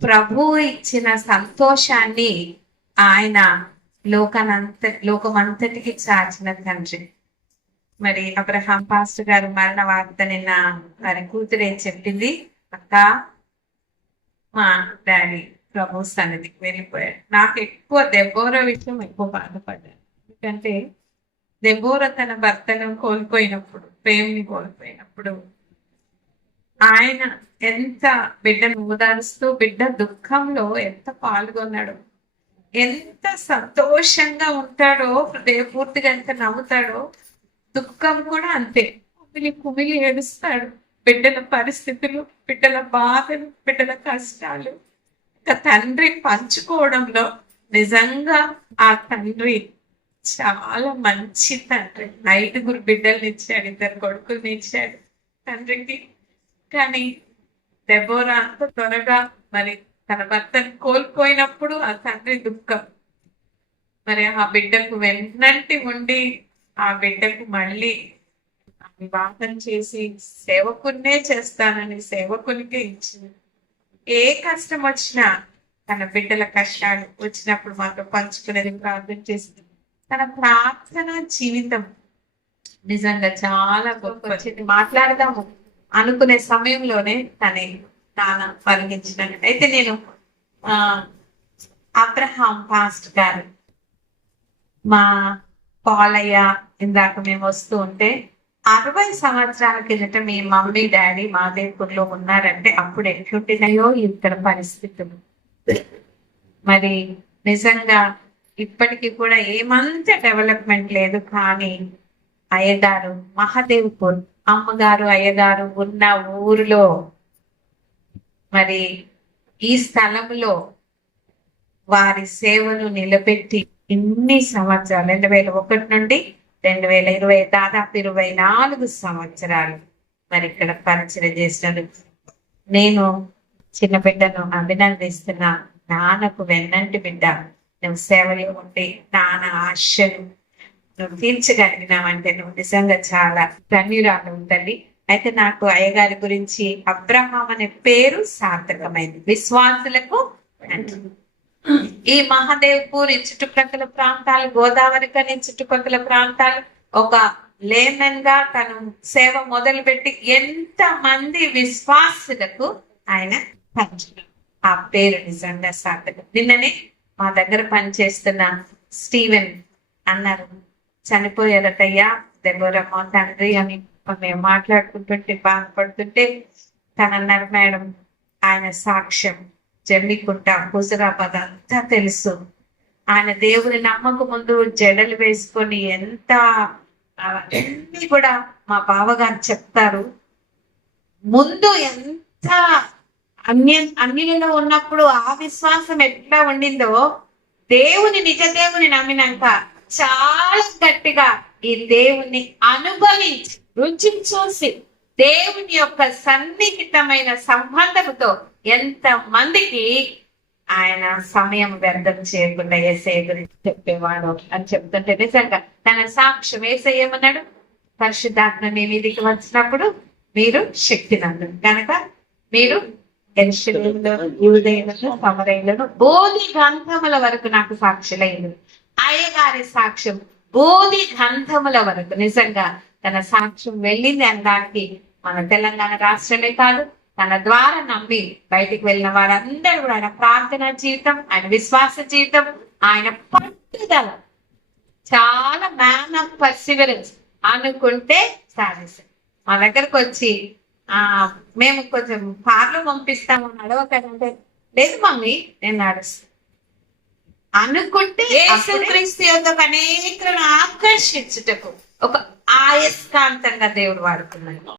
ప్రభువు ఇచ్చిన సంతోషాన్ని ఆయన లోకమంతటికి చాచిన తండ్రి. మరి అబ్రహాం పాస్టర్ గారు మరణ వార్త నిన్న వారి కూతురే చెప్పింది, అక్క మా డాడీ ప్రభు సన్నిధికి వెళ్ళిపోయాడు. నాకు ఎక్కువ దెబోరా విషయం ఎక్కువ బాధపడ్డాను. ఎందుకంటే దెబోరా తన భర్తను కోల్పోయినప్పుడు, ప్రేమని కోల్పోయినప్పుడు ఆయన ఎంత బిడ్డను ఓదారుస్తూ బిడ్డ దుఃఖంలో ఎంత పాల్గొన్నాడు, ఎంత సంతోషంగా ఉంటాడో, హృదయపూర్తిగా ఎంత నవ్వుతాడో, దుఃఖం కూడా అంతే కుమిలి కుమిలి ఏడుస్తాడు. బిడ్డల పరిస్థితులు, బిడ్డల బాధలు, బిడ్డల కష్టాలు తండ్రి పంచుకోవడంలో నిజంగా ఆ తండ్రి చాలా మంచి తండ్రి. 5 బిడ్డల్ని ఇచ్చాడు, 2 కొడుకుల్ని ఇచ్చాడు తండ్రికి. కానీ దెబోరా అంత త్వరగా మరి తన భర్తను కోల్పోయినప్పుడు ఆ తండ్రి దుఃఖం, మరి ఆ బిడ్డకు వెన్నంటి ఉండి ఆ బిడ్డకు మళ్ళీ వివాహం చేసి సేవకున్నే చేస్తానని సేవకునికే ఇచ్చింది. ఏ కష్టం వచ్చినా తన బిడ్డల కష్టాలు వచ్చినప్పుడు మాతో పంచుకునేది, ప్రార్థన చేసింది. తన ప్రార్థన జీవితం నిజంగా చాలా గొప్ప. మాట్లాడదాము అనుకునే సమయంలోనే తనే నాన్న పరిగించినాడు. అయితే నేను అబ్రహాం పాస్ట్ గారు మా పాలయ్య ఇందాక మేము వస్తూ ఉంటే 60 సంవత్సరాల కిందట మీ మమ్మీ డాడీ మాదేపూర్లో ఉన్నారంటే అప్పుడు ఎట్లుంటున్నాయో ఇక్కడ పరిస్థితులు. మరి నిజంగా ఇప్పటికీ కూడా ఏమంత డెవలప్మెంట్ లేదు. కానీ అయ్యగారు మహాదేవ్పూర్ అమ్మగారు అయ్యగారు ఉన్న ఊరిలో మరి ఈ స్థలంలో వారి సేవను నిలబెట్టి ఇన్ని సంవత్సరాలు 2001 నుండి 2020 దాదాపు 24 సంవత్సరాలు మరి ఇక్కడ పరిచయం చేసినాడు. నేను చిన్న బిడ్డను అభినందిస్తున్నా. నాన్నకు వెన్నంటి బిడ్డ, నువ్వు సేవలో ఉండి నాన్న ఆశలు నువ్వు తీర్చగలిగినావంటే నువ్వు నిజంగా చాలా ధన్యురాలు ఉంటుంది. అయితే నాకు అయ్యగారి గురించి అబ్రహాం అనే పేరు సార్థకమైంది. విశ్వాసులకు ఈ మహాదేవ్పూర్ చుట్టుపక్కల ప్రాంతాలు, గోదావరి కని చుట్టుపక్కల ప్రాంతాలు ఒక లేమన్ గా తను సేవ మొదలుపెట్టి ఎంత మంది విశ్వాసులకు ఆయన పంచుతారు. ఆ పేరు నిజంగా సార్థకం. నిన్ననే మా దగ్గర పనిచేస్తున్న స్టీవెన్ అన్నారు, చనిపోయారటయ్యా దెబోరమ్మ తండ్రి అని మేము మాట్లాడుకుంటుంటే బాధపడుతుంటే తను అన్నారు, మేడం ఆయన సాక్ష్యం జమ్మికుంట హుజరాబాద్ అంతా తెలుసు. ఆయన దేవుని నమ్మక ముందు జడలు వేసుకొని ఎంత అన్ని కూడా మా బావగారు చెప్తారు. ముందు ఎంత అన్యులలో ఉన్నప్పుడు ఆ విశ్వాసం ఎట్లా ఉండిందో దేవుని నిజ దేవుని నమ్మినాక చాలా గట్టిగా ఈ దేవుని అనుభవించి రుచి చూసి దేవుని యొక్క సన్నిహితమైన సంబంధంతో ఎంత మందికి ఆయన సమయం వ్యర్థం చేయకుండా యేసయ్య గురించి చెప్పేవాడు అని చెప్తుంటే నిజంగా తన సాక్ష్యం. యేసయ్య ఏమన్నాడు, పరిశుద్ధాత్మ మీ మీదికి వచ్చినప్పుడు మీరు శక్తి నందు కనుక మీరు యెరూషలేములో యూదేయులను సమరయులను బోధి గ్రంథముల వరకు నాకు సాక్షులైంది. అయ్యగారి సాక్ష్యం బోధి గ్రంథముల వరకు నిజంగా తన సాక్ష్యం వెళ్ళింది అనడానికి మన తెలంగాణ రాష్ట్రమే కాదు, తన ద్వారా నమ్మి బయటికి వెళ్ళిన వారందరూ కూడా ఆయన ప్రార్థన జీవితం, ఆయన విశ్వాస జీవితం, ఆయన పట్టుదల చాలా మ్యాన్ ఆఫ్ పర్సివరెన్స్ అనుకుంటే సాధిస్తాం. మా దగ్గరకు వచ్చి మేము కొంచెం కార్లో పంపిస్తాము నడవకంటే, లేదు మమ్మీ నేను నడుస్తాను అనుకుంటే యేసుక్రీస్తు యొక్క అనేకలను ఆకర్షించుటకు ఒక ఆయస్కాంతంగా దేవుడు వాడుతున్నాడు.